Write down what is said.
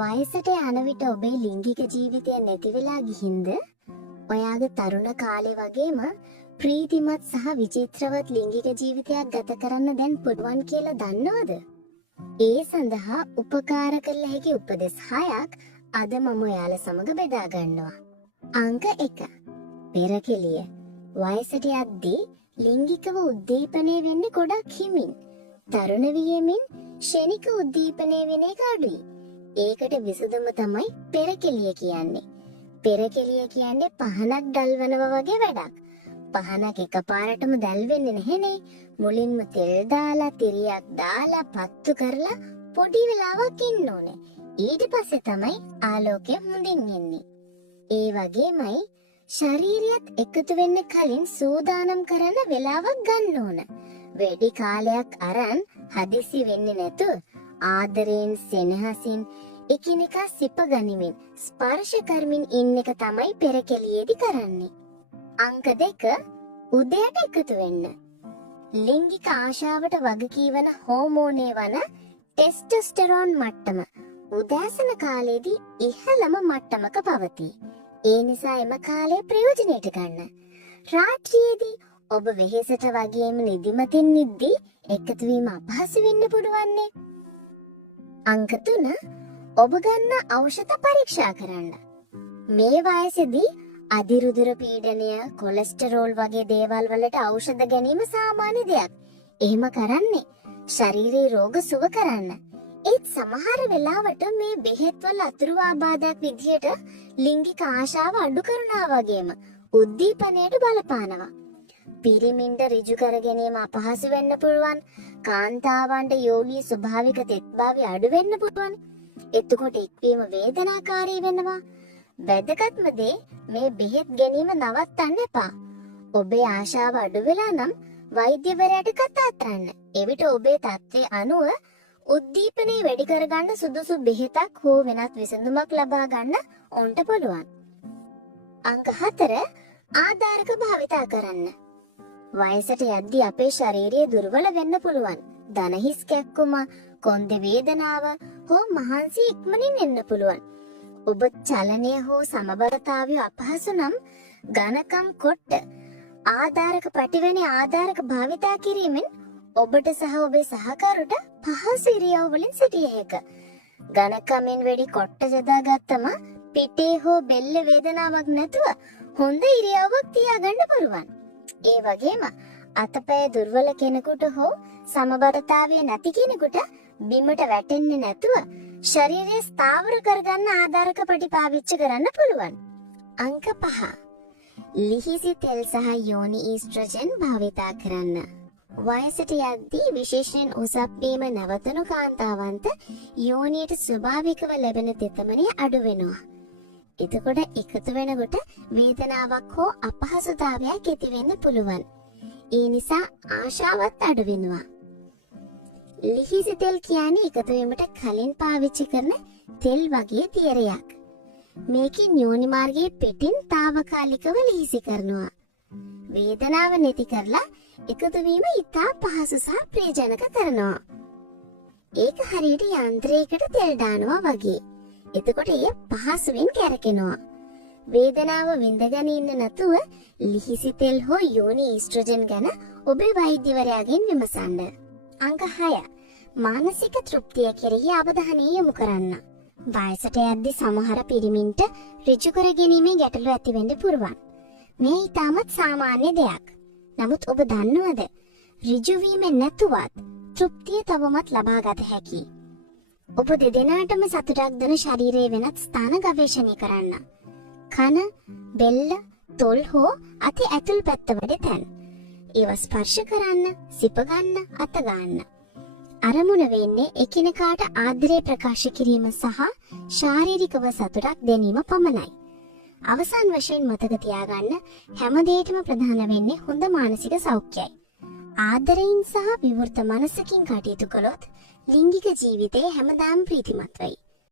වයසට යන විට ඔබේ ලිංගික ජීවිතය නැති වෙලා ගිහින්ද ඔයාගේ තරුණ කාලේ වගේම ප්‍රීතිමත් සහ විචිත්‍රවත් ලිංගික ජීවිතයක් ගත කරන්න දැන් පුළුවන් කියලා දන්නවද? ඒ සඳහා උපකාර කළ හැකි උපදෙස් 6ක් අද මම ඔයාලා සමග බෙදා ගන්නවා. අංක 1. පෙරකෙළිය. වයසට යද්දී ලිංගිකව උද්දීපනය වෙන්නේ ගොඩක් හිමින්. තරුණ වියමින් ශනික උද්දීපනය වෙන එක අඩුයි. ඒකට විසඳුම තමයි පෙරකෙළිය කියන්නේ. පෙරකෙළිය කියන්නේ පහනක් දල්වනවා වගේ වැඩක්. පහනක් එකපාරටම දැල් වෙන්නේ නැහනේ. මුලින්ම තෙල් දාලා, තිරියක් දාලා, පත්තු කරලා පොඩි වෙලාවක් ඉන්න ඕනේ. ඊට පස්සේ තමයි ආලෝකය හොඳින් එන්නේ. ඒ වගේමයි ශරීරයත් එකතු වෙන්න කලින් සූදානම් කරන වෙලාවක් ගන්න ඕන. වැඩි කාලයක් අරන් හදිසි වෙන්නේ නැතුව ආදරයෙන් සෙනෙහසින් එකිනෙකා සිප ගනිමින් ස්පර්ශ කරමින් ඉන්න එක තමයි පෙරකෙළියේදී කරන්නේ. අංක 2. උදයට එකතු වෙන්න. ලිංගික ආශාවට වගකීවන හෝමෝනේ වන ටෙස්ටොස්ටෙරෝන් මට්ටම උදෑසන කාලයේදී ඉහළම මට්ටමක පවතී. ඒ නිසා එම කාලය ප්‍රයෝජනයට ගන්න. රාත්‍රියේදී ඔබ වෙහෙසට වගේම නිදිමතින් නිද්දී එකතු වීම අපහසු වෙන්න පුළුවන්නේ. අංක 3. ඔබ ගන්න ඖෂධ පරීක්ෂා කරන්න. මේ වයසේදී අධිරුධිර පීඩනය, කොලෙස්ටරෝල් වගේ දේවල් වලට ඖෂධ ගැනීම සාමාන්‍ය දෙයක්. එහෙම කරන්නේ ශරීරයේ රෝග සුව කරන්න. ඒත් සමහර වෙලාවට මේ බෙහෙත් වල අතුරු ආබාධයක් විදියට ලිංගික ආශාව අඩු කරනවා වගේම උද්දීපනයට බලපානවා. පිරිමින්ට ඍජු කර ගැනීම අපහසු වෙන්න පුළුවන්. කාන්තාවන්ට යෝනියේ ස්වභාවික තෙත්භාවය අඩු වෙන්න පුළුවන්. එතකොට එක්වීම වේදනාකාරී වෙනවා. වැදගත්ම දේ මේ බෙහෙත් ගැනීම නවත්තන්න එපා. ඔබේ ආශාව අඩු වෙලා නම් වෛද්‍යවරයාට කතා කරන්න. එවිට ඔබේ තත්ත්වය අනුව උද්දීපනය වැඩි කරගන්න සුදුසු බෙහෙතක් හෝ වෙනත් විසඳුමක් ලබා ගන්න ඔවුන්ට පුළුවන්. අංක 4. ආධාරක භාවිතා කරන්න. වයසට යද්දී අපේ ශරීරය දුර්වල වෙන්න පුළුවන්. දනහිස් කැක්කුම, කොන්දේ වේදනාව හෝ මහන්සි ඉක්මනින් එන්න පුළුවන්. ඔබ චලනය හෝ සමබරතාවය අපහසු නම් ඝනකම් කොට ආධාරක පැටිවෙන ආධාරක භාවිතා කිරීමෙන් ඔබට සහ ඔබේ සහකරුට පහසු ඉරියව් වලින් සිටිය හැකිය. ඝනකමින් වැඩි කොට යදාගත්තම පිටේ හෝ බෙල්ල වේදනාවක් නැතුව හොඳ ඉරියව්වක් තියාගන්න පුළුවන්. ඒ වගේම අතපය දුර්වල කෙනෙකුට හෝ සමබරතාවය නැති කෙනෙකුට බිමට වැටෙන්නේ නැතුව ශරීරය ස්ථාවර කරගන්න ආධාරක පැටි පාවිච්චි කරන්න පුළුවන්. අංක 5. ලිහිසි තෙල් සහ යෝනි ඊස්ට්‍රජන් භාවිතා කරන්න. වයසට යද්දී විශේෂයෙන් උසස් වීම නැවතුණු කාන්තාවන්ට යෝනියට ස්වභාවිකව ලැබෙන තෙතමනය අඩු වෙනවා. එතකොට එකතු වෙනකොට වේදනාවක් හෝ අපහසුතාවයක් ඇති වෙන්න පුළුවන්. ඒ නිසා ආශාවත් අඩු වෙනවා. ලිහිසි තෙල් කියන්නේ එකතු වීමට කලින් පාවිච්චි කරන තෙල් වගේ තියරයක්. මේකෙන් යෝනි මාර්ගයේ පිටින් తాවකාලිකව ලිහිසි කරනවා. වේදනාව නැති කරලා එකතු වීම ඉතා පහසු සහ ප්‍රියජනක කරනවා. ඒක හරියට යන්ත්‍රයකට තෙල් දානවා වගේ. එතකොට එය පහසුවෙන් කැරකෙනවා. වේදනාව විඳගෙන ඉන්න නැතුව ලිහිසි තෙල් හෝ යෝනි ඊස්ට්‍රජන් ගැන ඔබේ වෛද්‍යවරයාගෙන් විමසන්න. අංක 6. මානසික තෘප්තිය කෙරෙහි අවධානය යොමු කරන්න. වයසට යද්දී සමහර පිරිමින්ට ඍජු කර ගැනීමේ ගැටලු ඇති වෙන්න පුළුවන්. මේ ඊටමත් සාමාන්‍ය දෙයක්. නමුත් ඔබ දන්නවද? ඍජු වීම නැතුවත් තෘප්තිය තවමත් ලබා ගත හැකියි. ඔබ දෙදෙනාටම සතුටක් දෙන ශරීරයේ වෙනත් ස්ථාන ගවේෂණය කරන්න. කන, බෙල්ල, තොල් හෝ අති ඇතුල් පැත්තවල තැන්. ඒවා ස්පර්ශ කරන්න, සිප ගන්න, අත ගන්න. අරමුණ වෙන්නේ එකිනෙකාට ආදරය ප්‍රකාශ කිරීම සහ ශාරීරිකව සතුටක් ගැනීම පමණයි. අවසන් වශයෙන් මතක තියාගන්න හැම දෙයකම ප්‍රධාන වෙන්නේ හොඳ මානසික සෞඛ්‍යයි. ආදරයෙන් සහ විවෘත මනසකින් කටයුතු කළොත් ලිංගික ජීවිතය හැමදාම ප්‍රීතිමත් වෙයි.